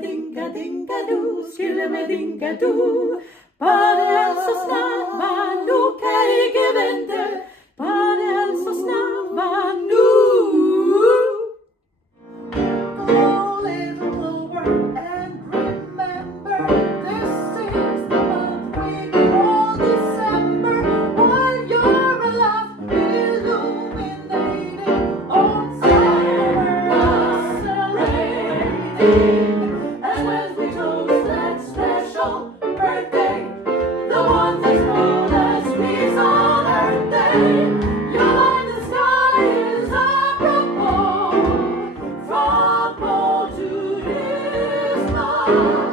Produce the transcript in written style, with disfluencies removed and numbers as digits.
Skillemadingadingadoo, skillemadingadoo. Bare altså snart var nu, kan ikke vente. Bare altså snart var nu. Fall in over and remember, this is the month we call December. While you're alive, illuminating on celebrating. And when we toast that special birthday, the one that's called as sweet on Earth Day, you're in the sky is apropos, from pole to this line.